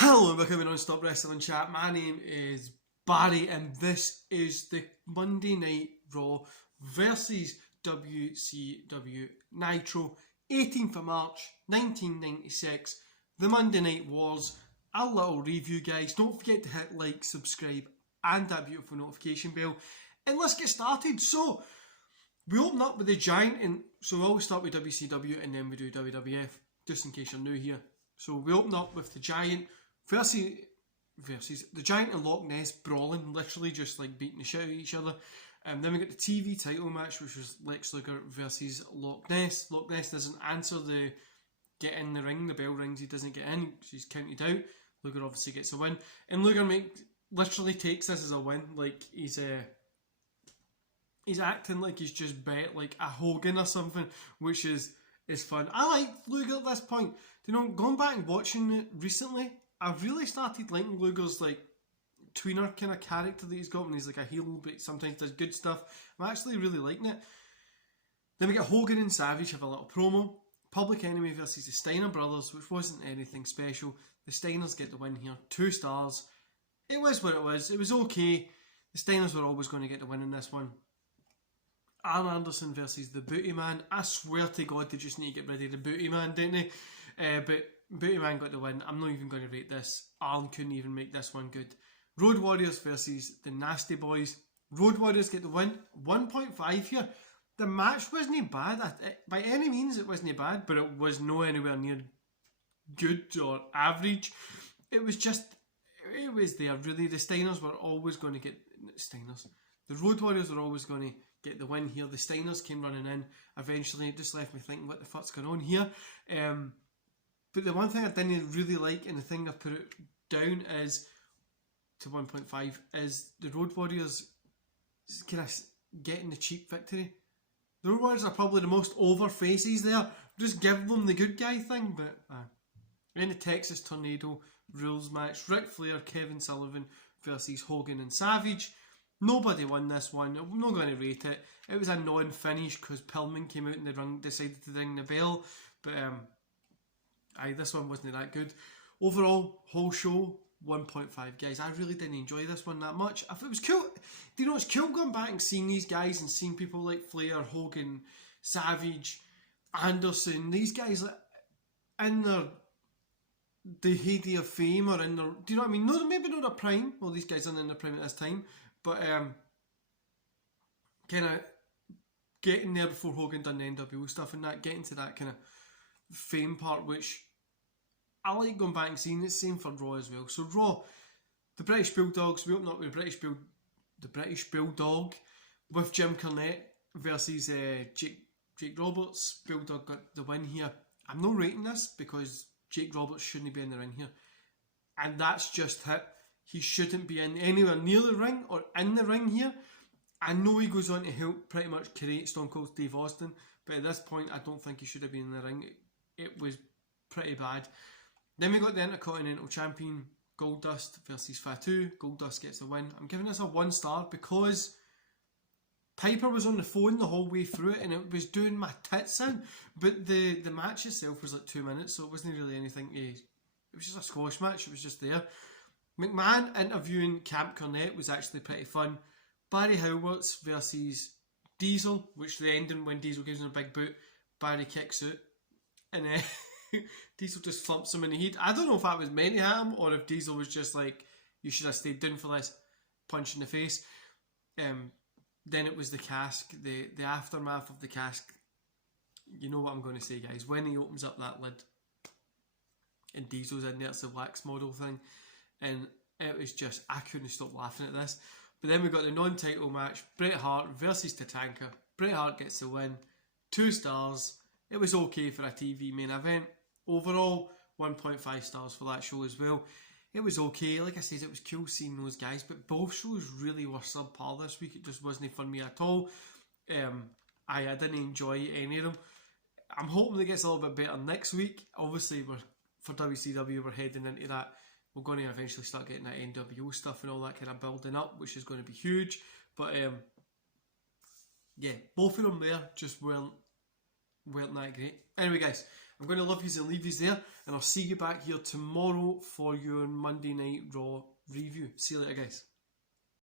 Hello and welcome to Non-Stop Wrestling Chat. My name is Barry and this is the Monday Night Raw versus WCW Nitro, 18th of March 1996. The Monday Night Wars. A little review, guys. Don't forget to hit like, subscribe and that beautiful notification bell. And let's get started. So, we open up with the Giant, and so we always start with WCW and then we do WWF, just in case you're new here. So we open up with the Giant versus the Giant and Loch Ness brawling, literally just like beating the shit out of each other. Then we get the TV title match, which was Lex Luger versus Loch Ness. Loch Ness doesn't answer the get in the ring, the bell rings, he doesn't get in, he's counted out. Luger obviously gets a win, and Luger literally takes this as a win, like he's acting like he's just bet like a Hogan or something, which is fun. I like Luger at this point. You know, going back and watching it recently, I've really started liking Luger's like tweener kind of character that he's got when he's like a heel, but sometimes does good stuff. I'm actually really liking it. Then we get Hogan and Savage have a little promo. Public Enemy versus the Steiner Brothers, which wasn't anything special. The Steiners get the win here, 2 stars. It was what it was. It was okay. The Steiners were always going to get the win in this one. Arn Anderson versus the Booty Man. I swear to God, they just need to get rid of the Booty Man, didn't they? But Booty Man got the win. I'm not even going to rate this. Arn couldn't even make this one good. Road Warriors versus the Nasty Boys. Road Warriors get the win. 1.5 here. The match wasn't bad. By any means, it wasn't bad, but it was no anywhere near good or average. It was there, really. The Steiners were always going to get... The Road Warriors were always going to get the win here. The Steiners came running in. Eventually, it just left me thinking, what the fuck's going on here? But the one thing I didn't really like, and the thing I put it down is to 1.5, is the Road Warriors kind of getting the cheap victory. The Road Warriors are probably the most over faces there. Just give them the good guy thing. But in the Texas Tornado rules match, Ric Flair, Kevin Sullivan versus Hogan and Savage. Nobody won this one. I'm not going to rate it. It was a non-finish because Pillman came out in the ring, decided to ring the bell. But this one wasn't that good. Overall, whole show, 1.5. Guys, I really didn't enjoy this one that much. I thought it was cool. Do you know, it's cool going back and seeing these guys and seeing people like Flair, Hogan, Savage, Anderson, these guys in the heyday of fame, or in their, do you know what I mean? No, maybe not their prime. Well, these guys aren't in their prime at this time, but kind of getting there before Hogan done the NWO stuff and that, getting to that kind of fame part, which I like going back and seeing it. Same for Raw as well. So Raw, the British Bulldogs, we open up with the British Bulldog with Jim Cornette versus Jake Roberts. Bulldog got the win here. I'm not rating this because Jake Roberts shouldn't be in the ring here, and that's just it. He shouldn't be in anywhere near the ring or in the ring here. I know he goes on to help pretty much create Stone Cold Steve Austin, but at this point I don't think he should have been in the ring. It was pretty bad. Then we got the Intercontinental Champion Goldust versus Fatu. Goldust gets the win. I'm giving this a 1 star because Piper was on the phone the whole way through it and it was doing my tits in. But the match itself was like 2 minutes, so it wasn't really anything. It was just a squash match. It was just there. McMahon interviewing Camp Cornette was actually pretty fun. Barry Howards versus Diesel, which the ending when Diesel gives him a big boot, Barry kicks out, and Diesel just thumps him in the head. I don't know if that was meant to him or if Diesel was just like, you should have stayed down for this, punch in the face. Then it was the cask, the aftermath of the cask. You know what I'm going to say, guys. When he opens up that lid and Diesel's in there, it's a wax model thing, and it was just, I couldn't stop laughing at this. But then we got the non-title match, Bret Hart versus Tatanka. Bret Hart gets the win, 2 stars. It was okay for a TV main event. Overall, 1.5 stars for that show as well. It was okay. Like I said, it was cool seeing those guys, but both shows really were subpar this week. It just wasn't for me at all. I didn't enjoy any of them. I'm hoping it gets a little bit better next week. Obviously, for WCW, we're heading into that. We're going to eventually start getting that NWO stuff and all that kind of building up, which is going to be huge. But yeah, both of them there just weren't that great. Anyway, guys, I'm going to love yous and leave yous there, and I'll see you back here tomorrow for your Monday Night Raw review. See you later, guys.